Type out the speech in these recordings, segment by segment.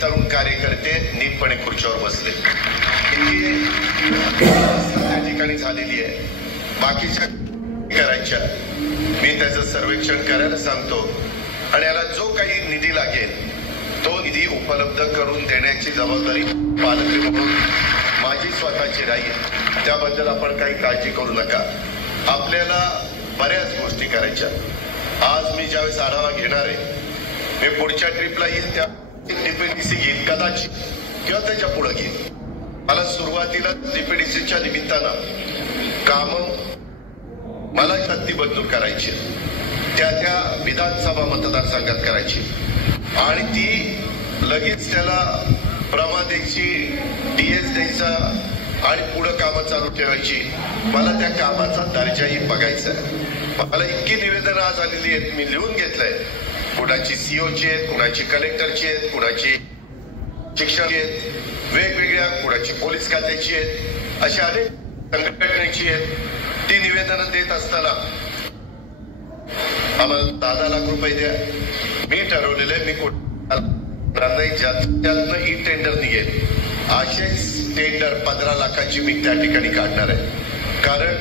तरुण कार्यकर्ते नीटपणे खुर्चीवर बसले. त्या ठिकाणी झालेली आहे. बाकीच्या करायच्या मी त्याचं सर्वेक्षण करायला सांगतो आणि याला जो काही निधी लागेल तो निधी उपलब्ध करून देण्याची जबाबदारी पालकमंत्री म्हणून माझी स्वतःची राहील. त्याबद्दल आपण काही काळजी करू नका. आपल्याला बऱ्याच गोष्टी करायच्या. आज मी ज्यावेळेस आढावा घेणार आहे, मी पुढच्या ट्रिपला येईल त्या डीपीडीसी घेईन कदाचित किंवा त्याच्या पुढे घेईन. मला सुरुवातीला डीपीडीसीच्या निमित्तानं काम मला शक्ती बदलून करायची, त्या विधानसभा मतदारसंघात करायची आणि ती लगेच त्याला प्रमा द्यायची, डीएस द्यायचा आणि पुढे कामं चालू ठेवायची. मला त्या कामाचा दर्जाही बघायचा आहे. मला इतकी निवेदन आज आलेली आहेत, मी लिहून घेतलंय. कुणाची सीओची आहेत, कुणाची कलेक्टरची आहेत, कुणाची शिक्षक आहेत वेगवेगळ्या, कुणाची पोलीस खात्याची आहेत, अशा अनेक संघटनेची आहेत. ती निवेदनं देत असताना आम्हाला 10 लाख रुपये द्या. मी ठरवलेलं आहे मी ज्यातनं ई टेंडर निघेल असेच टेंडर 15 लाखाची मी त्या ठिकाणी काढणार आहे. कारण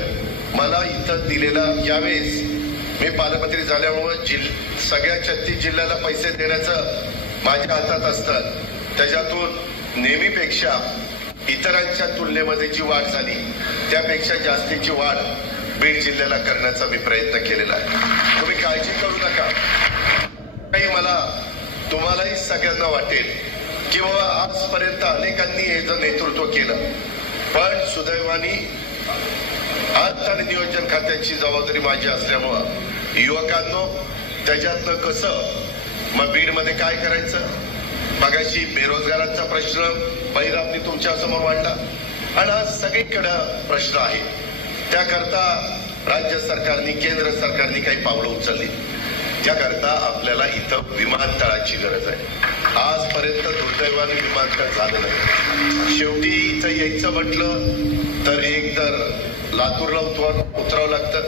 मला इथं दिलेला यावेळेस मी पालकमंत्री झाल्यामुळे सगळ्या 36 जिल्ह्याला पैसे देण्याचं माझ्या हातात असतं. त्याच्यातून नेहमीपेक्षा इतरांच्या तुलनेमध्ये जी वाढ झाली त्यापेक्षा जास्तीची वाढ बीड जिल्ह्याला करण्याचा मी प्रयत्न केलेला आहे. तुम्ही काळजी करू नका. काही मला तुम्हालाही सगळ्यांना वाटेल की बाबा आजपर्यंत अनेकांनी याचं नेतृत्व केलं, पण सुदैवाने अर्थ आणि नियोजन खात्याची जबाबदारी माझी असल्यामुळं युवकांनो त्याच्यातनं कसं मग बीडमध्ये काय करायचं. मगाशी बेरोजगारांचा प्रश्न बहिरामनी तुमच्या समोर मांडला आणि आज सगळीकडे प्रश्न आहे. त्याकरता राज्य सरकारने केंद्र सरकारने काही पावलं उचलली. त्याकरता आपल्याला इथं विमानतळाची गरज आहे. आजपर्यंत दुर्दैवाने विमानतळ झालं नाही. शेवटी इथं यायचं म्हटलं तर एक तर लातूरला उतरावं लागतं,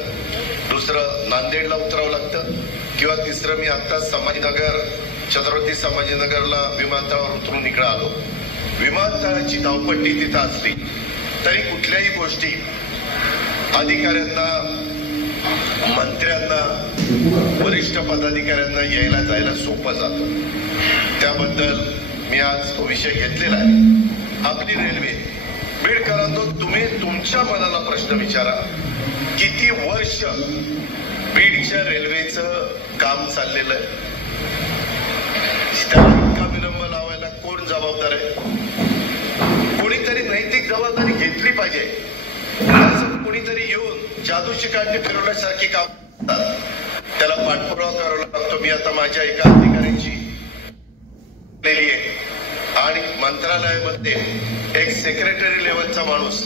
दुसरं नांदेडला उतरावं लागतं किंवा तिसरं मी आता संभाजीनगर छत्रपती संभाजीनगरला विमानतळावर उतरून इकडे आलो. विमानतळाची धावपट्टी तिथं असली तरी कुठल्याही गोष्टी अधिकाऱ्यांना, मंत्र्यांना, वरिष्ठ पदाधिकाऱ्यांना यायला जायला सोपं जातं. त्याबद्दल मी आज तो विषय घेतलेला आहे. आपली रेल्वे बीडकरांनो, तुम्ही तुमच्या मनाला प्रश्न विचारा, किती वर्ष बीडच्या रेल्वेचं काम चाललेलं आहे. त्याला इतका विलंब लावायला कोण जबाबदार आहे. कोणीतरी नैतिक जबाबदारी घेतली पाहिजे. कोणीतरी येऊन जादूची काठी फिरवण्यासारखी काम करतात, त्याला पाठपुरावा करावा लागतो. मी आता माझ्या एका अधिकाऱ्याची आणि मंत्रालयामध्ये एक सेक्रेटरी लेवलचा माणूस,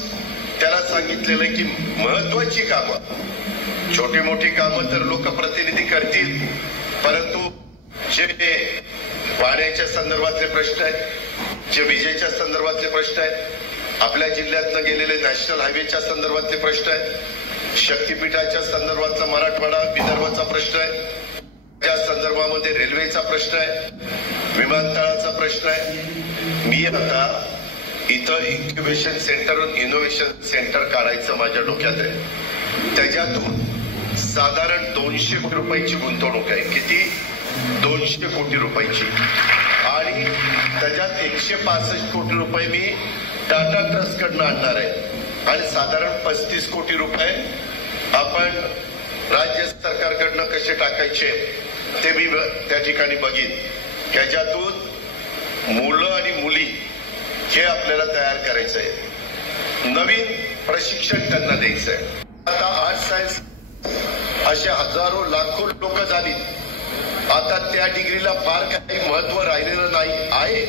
त्याला सांगितलेलं की महत्वाची कामं, छोटी मोठी कामं तर लोकप्रतिनिधी करतील, परंतु जे पाण्याच्या संदर्भातले प्रश्न आहेत, जे विजेच्या संदर्भातले प्रश्न आहेत, आपल्या जिल्ह्यातनं गेलेले नॅशनल हायवेच्या संदर्भातले प्रश्न आहेत, शक्तीपीठाच्या संदर्भातला मराठवाडा विदर्भाचा प्रश्न आहे, त्या संदर्भामध्ये रेल्वेचा प्रश्न आहे, विमानतळाचा प्रश्न आहे. मी आता इथं इन्क्युबेशन सेंटर, इनोव्हेशन सेंटर काढायचं माझ्या डोक्यात आहे. त्याच्यातून साधारण 200 कोटी रुपयाची गुंतवणूक आहे. किती? 200 कोटी रुपयाची. आणि त्याच्यात 165 कोटी रुपये मी टाटा ट्रस्ट कडनं आणणार आहे आणि साधारण 35 कोटी रुपये आपण राज्य सरकारकडनं कसे टाकायचे ते मी त्या ठिकाणी बघीन. त्याच्यातून मुलं आणि मुली हे आपल्याला तयार करायचं आहे. नवीन प्रशिक्षण त्यांना द्यायचं आहे. आता आर्ट सायन्स असे हजारो लाखो लोक झाली. आता त्या डिग्रीला फार काही महत्व राहिलेलं नाही आहे,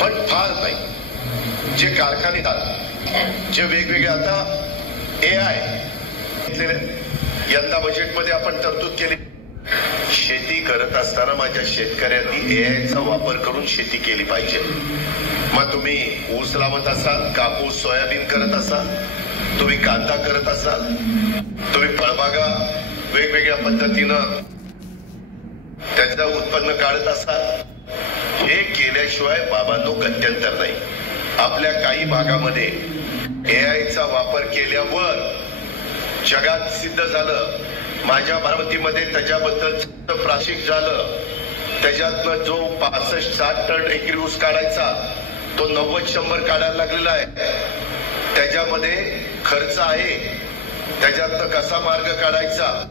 पण फार नाही. जे कारखानेदार, जे वेगवेगळे आता AI यंदा बजेटमध्ये आपण तरतूद केली. शेती करत असताना माझ्या शेतकऱ्यांनी AIचा वापर करून शेती केली पाहिजे. मग तुम्ही ऊस लावत असाल, कापूस, सोयाबीन करत असाल, तुम्ही कांदा करत असाल, तुम्ही फळबागा वेगवेगळ्या पद्धतीनं त्याचं उत्पन्न काढत असाल, हे केल्याशिवाय बाबांनो गत्यंतर नाही. आपल्या काही भागामध्ये एआयचा वापर केल्यावर जगात सिद्ध झालं. माझ्या बारामतीमध्ये त्याच्याबद्दल प्राशिक झालं. त्याच्यातनं जो 65-60 टन एकरी ऊस काढायचा तो 90-100 काढायला लागलेला आहे. त्याच्यामध्ये खर्च आहे. त्याच्यातनं कसा मार्ग काढायचा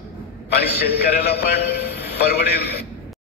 आणि शेतकऱ्याला पण परवडेल